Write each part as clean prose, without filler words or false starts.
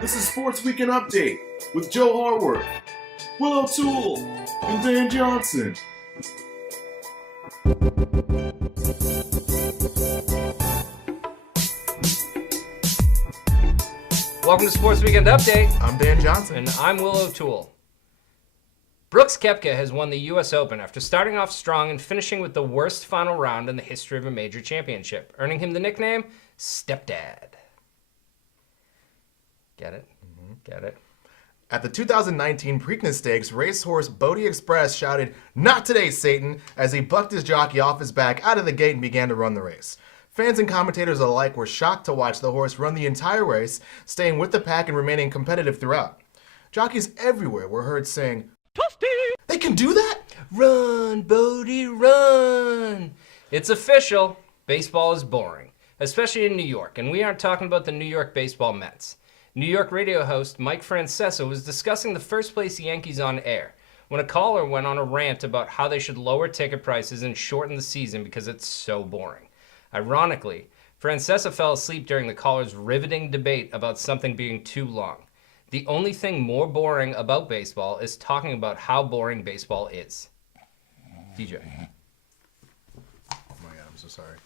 This is Sports Weekend Update with Joe Harworth, Will O'Toole, and Dan Johnson. Welcome to Sports Weekend Update. I'm Dan Johnson. And I'm Will O'Toole. Brooks Koepka has won the U.S. Open after starting off strong and finishing with the worst final round in the history of a major championship, earning him the nickname Stepdad. Get it? Mm-hmm. Get it? At the 2019 Preakness Stakes, racehorse Bodie Express shouted, "Not today, Satan," as he bucked his jockey off his back out of the gate and began to run the race. Fans and commentators alike were shocked to watch the horse run the entire race, staying with the pack and remaining competitive throughout. Jockeys everywhere were heard saying, "Toasty! They can do that?" Run, Bodie, run! It's official. Baseball is boring, especially in New York, and we aren't talking about the New York baseball Mets. New York radio host Mike Francesa was discussing the first-place Yankees on air when a caller went on a rant about how they should lower ticket prices and shorten the season because it's so boring. Ironically, Francesa fell asleep during the caller's riveting debate about something being too long. The only thing more boring about baseball is talking about how boring baseball is. DJ. Oh my God, I'm so sorry.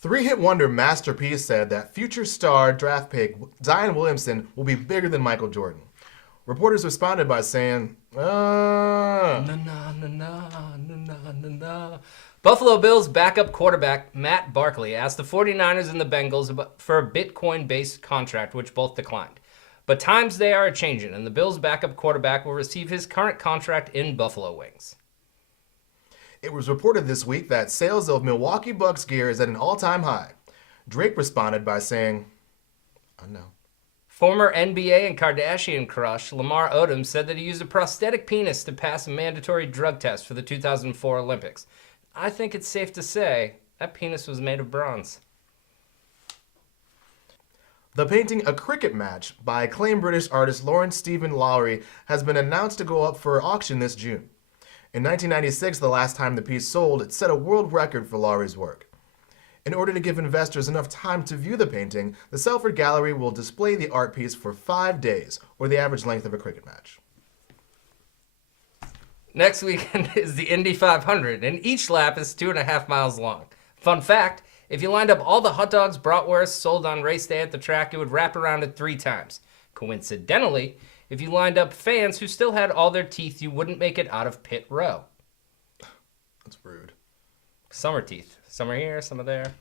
Three-hit wonder Master P said that future star draft pick Zion Williamson will be bigger than Michael Jordan. Reporters responded by saying, Buffalo Bills backup quarterback Matt Barkley asked the 49ers and the Bengals for a Bitcoin-based contract, which both declined. But times they are a-changin', and the Bills' backup quarterback will receive his current contract in Buffalo wings. It was reported this week that sales of Milwaukee Bucks gear is at an all-time high. Drake responded by saying, "I know." Former NBA and Kardashian crush Lamar Odom said that he used a prosthetic penis to pass a mandatory drug test for the 2004 Olympics. I think it's safe to say that penis was made of bronze. The painting A Cricket Match by acclaimed British artist Lawrence Stephen Lowry has been announced to go up for auction this June. In 1996, the last time the piece sold, it set a world record for Lowry's work. In order to give investors enough time to view the painting, the Selfridge Gallery will display the art piece for 5 days, or the average length of a cricket match. Next weekend is the Indy 500, and each lap is 2.5 miles long. Fun fact, if you lined up all the hot dogs, bratwursts sold on race day at the track, it would wrap around it 3 times. Coincidentally, if you lined up fans who still had all their teeth, you wouldn't make it out of pit row. That's rude. Summer teeth. Some are here, some are there.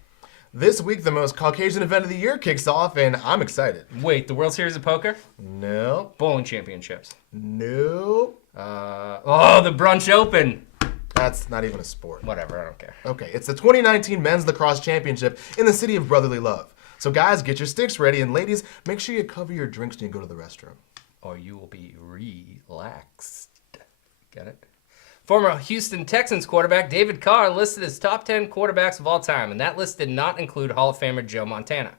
This week, the most Caucasian event of the year kicks off, and I'm excited. Wait, the World Series of Poker? No. Bowling championships? No. The Brunch Open. That's not even a sport. Whatever, I don't care. Okay, it's the 2019 Men's Lacrosse Championship in the city of brotherly love. So guys, get your sticks ready, and ladies, make sure you cover your drinks when you go to the restroom. Or you will be relaxed. Get it? Former Houston Texans quarterback David Carr listed as top 10 quarterbacks of all time, and that list did not include Hall of Famer Joe Montana.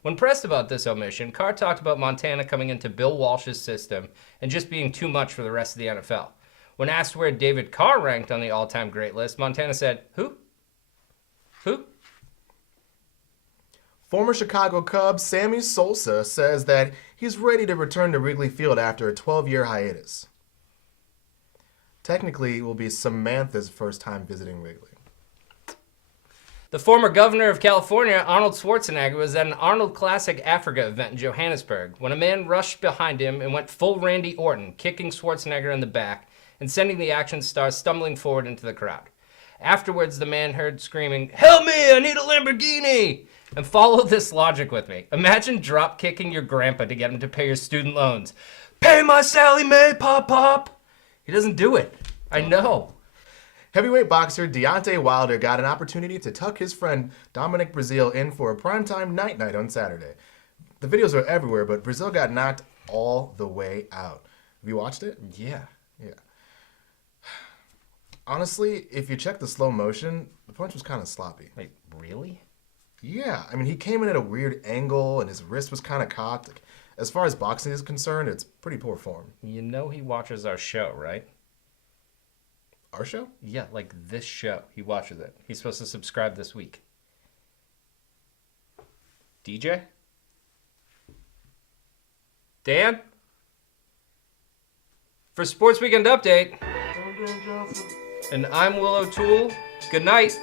When pressed about this omission, Carr talked about Montana coming into Bill Walsh's system and just being too much for the rest of the NFL. When asked where David Carr ranked on the all-time great list, Montana said, "Who? Who?" Former Chicago Cub Sammy Sosa says that he's ready to return to Wrigley Field after a 12-year hiatus. Technically, it will be Samantha's first time visiting Wrigley. The former governor of California, Arnold Schwarzenegger, was at an Arnold Classic Africa event in Johannesburg when a man rushed behind him and went full Randy Orton, kicking Schwarzenegger in the back and sending the action star stumbling forward into the crowd. Afterwards, the man heard screaming, "Help me, I need a Lamborghini!" And follow this logic with me. Imagine drop-kicking your grandpa to get him to pay your student loans. "Pay my Sally Mae, Pop!" He doesn't do it. I know. Heavyweight boxer Deontay Wilder got an opportunity to tuck his friend Dominic Breazeale in for a primetime night on Saturday. The videos are everywhere, but Breazeale got knocked all the way out. Have you watched it? Yeah. Honestly, if you check the slow motion, the punch was kind of sloppy. Wait, really? Yeah, I mean, he came in at a weird angle and his wrist was kind of cocked. Like, as far as boxing is concerned, it's pretty poor form. You know he watches our show, right? Our show? Yeah, like this show. He watches it. He's supposed to subscribe this week. DJ? Dan? For Sports Weekend Update. And I'm Will O'Toole. Good night.